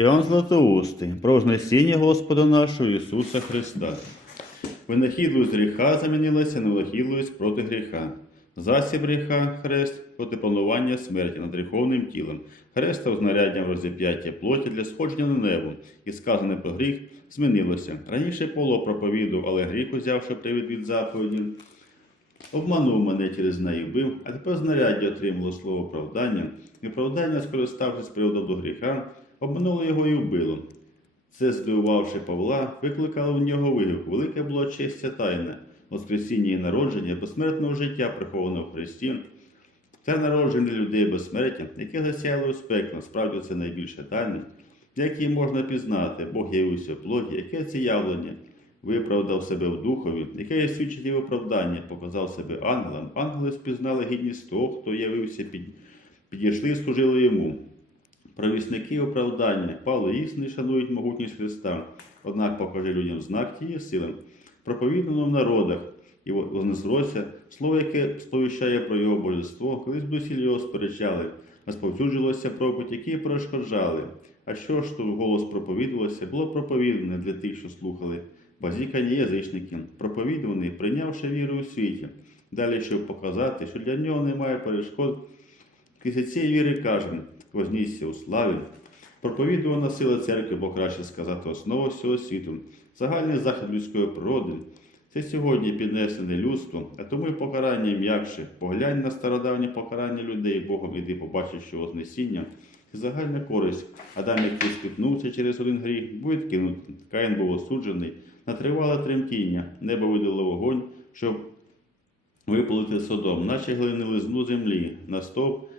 Іоанн Златоустий, про вознесіння Господа нашого Ісуса Христа. Винахідливість гріха замінилася на проти гріха. Засіб гріха хрест проти панування смерті над гріховним тілом. Хрест став знаряддям розіп'яття плоті для сходження на небо, і сказане про гріх змінилося. Раніше Павло проповідував, але гріх, узявши привід від заповіді, Обманув мене через неї вбив, а тепер знаряддя отримало слово оправдання, і оправдання, скориставшись приводом до гріха, обмануло його і вбило. Це, здивувавши Павла, викликало в нього вигук. Велике було честя тайне, Воскресіння і народження, безсмертного життя, приховане в Христі, та народження людей безсмертя, яке засяяло у спек, насправді це найбільше тайне, як її можна пізнати, Бог явився в плоті, яке це явлення, виправдав себе в духові, яке свідчить і оправдання, показав себе ангелам. Ангели спізнали гідність того, хто явився, під... підійшли і служили йому. Провісники оправдання, Павло істини шанують могутність Христа, однак покажи людям знак тієї сили, проповідано в народах, і вознеслося слово, яке сповіщає про його божество, колись досі його сперечали, а розповсюджилося проповідь, які перешкоджали. А що ж то голос проповідувалося, було проповідане для тих, що слухали, базікані язичники, проповідуваний, прийнявши віру у світі. Далі, щоб показати, що для нього немає перешкод, після цієї віри каже, вознісся у славі, проповідувана сила церкви, бо краще сказати, основа всього світу, загальний захід людської природи. Це сьогодні піднесене людство, а тому й покарання м'якше. Поглянь на стародавнє покарання людей Богом, і ти побачиш, що Вознесіння – це загальна користь. Адам, який спітнувся через один гріх, був відкинутий. Каїн був осуджений на тривале тремтіння, небо видало вогонь, щоб випалити содом, наче глинили зну землі, на стовп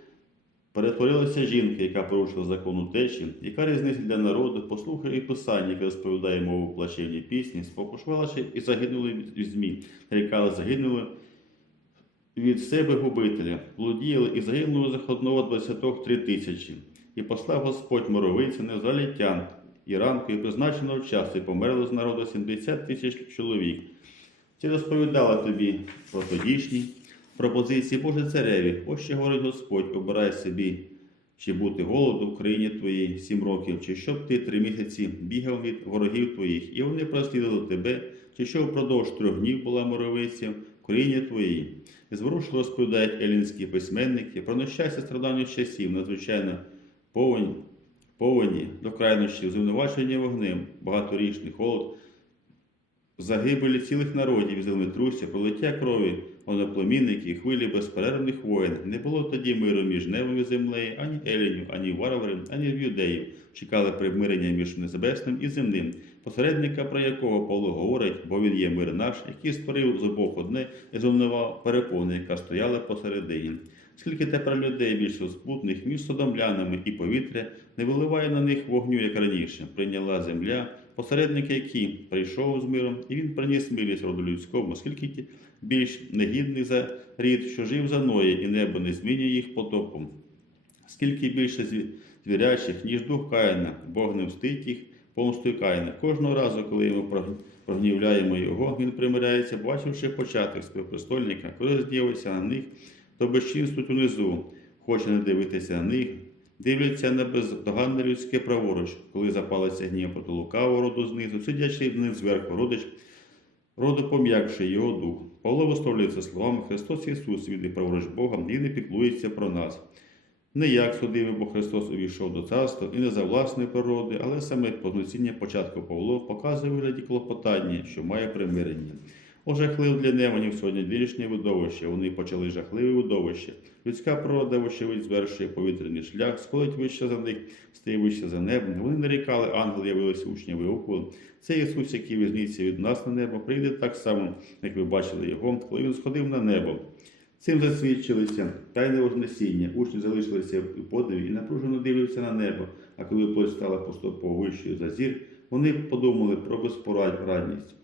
перетворилася жінка, яка порушила закон утечі, яка різниця для народу, послухає і писання, яке розповідає мову плачевні пісні, спокушувалася і загинули від змі, нарікали, загинули від себе губителя, блудіяли і загинули заходного двадцятох три тисячі. І послав Господь моровиці незалітян, і ранку, і призначеного часу, і померло з народу 70 тисяч чоловік. Це розповідала тобі про тодішні пропозиції Боже цареві. Ось що говорить Господь, обирай собі, чи бути голоду в країні твоїй сім років, чи щоб ти три місяці бігав від ворогів твоїх, і вони прослідували тебе, чи що впродовж трьох днів була моровиця в країні твоїй. Зворушно розповідають елінські письменники про нещастя часів, надзвичайно повені, повені до крайнощів, звинувачення вогнем, багаторічний холод, загибелі цілих народів, землетрусів, пролиття крові, одноплемінників, хвилі безперервних воїн. Не було тоді миру між небом і землею, ані елінів, ані варварів, ані юдеїв. Чекали примирення між небесним і земним, посередника, про якого Павло говорить, бо він є мир наш, який створив з обох одне і зруйнував перепони, яка стояла посередині. Скільки тепер людей більш розпутних між содомлянами і повітря не виливає на них вогню, як раніше, прийняла земля, посередник, який прийшов з миром, і він приніс милість роду людському, скільки ті більш негідних за рід, що жив за Ноє, і небо не змінює їх потопом. Скільки більше звірячих, ніж дух Каїна, Бог не встить їх помстою Каїна. Кожного разу, коли ми прогнівляємо його, він примиряється, бачивши початок співпрестольника, коли зділиться на них, то безчинствують унизу, хоче не дивитися на них, дивляться на бездоганне людське праворуч, коли запалиться гнів проти лукавого роду знизу, сидячи в них зверху родич, роду пом'якши його дух. Павло висловлюється словами Христос Ісус, він і праворуч Бога, і не піклується про нас. Не як судив, бо Христос увійшов до царства і не за власної природи, але саме повноціння початку Павло показує вигляді клопотання, що має примирення. О, жахлив для неманів сьогодні двірішнє видовище. Вони почали жахливе видовище. Людська природа, вочевидь, звершує повітряний шлях, сходить вище за них, стає вище за небо. Вони нарікали, ангел явилися учні вигукували. Це Ісус, який візніться від нас на небо, прийде так само, як ви бачили його, коли він сходив на небо. Цим засвідчилися тайне Вознесіння. Учні залишилися у подиві і напружено дивляться на небо. А коли плоть стала поступово вищою за зір, вони подумали про безпорадність.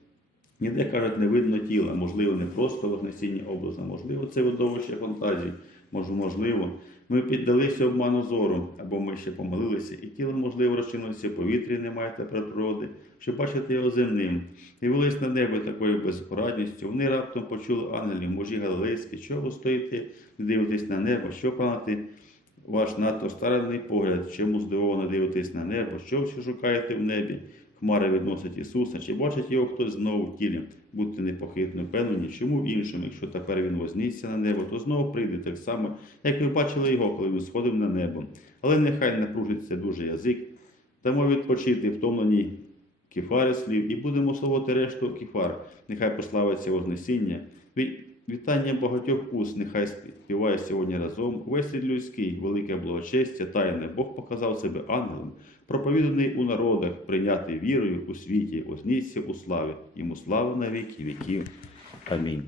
Ніде кажуть, не видно тіла, можливо, не просто вознесіння образа, можливо, це видовище фантазій, може, можливо, ми піддалися обману зору, або ми ще помилилися, і тіло, можливо, розчинилося в повітрі, немає тепер природи, щоб бачити його земним. Дивились на небо такою безпорадністю, вони раптом почули ангелів, мужі галилейські, чого стоїте, не дивитесь на небо, що панати? Ваш надто старанний погляд, чому здивовано дивитесь на небо, що ви шукаєте в небі? Хмари відносять Ісуса, чи бачить його хтось знову в тілі? Будьте непохитно впевнені, чому іншим, якщо тепер він вознісся на небо, то знову прийде так само, як ви бачили його, коли він сходив на небо. Але нехай напружиться дуже язик, дамо відпочити втомленій кефари слів і будемо словити решту кефар. Нехай прославиться Вознесіння. Ві- Вітання багатьох уст, нехай співає сьогодні разом. Весь людський, велике благочестя, тайне. Бог показав себе ангелом, проповіданий у народах, прийнятий вірою у світі, вознісся у славі. Йому слава на віки віків. Амінь.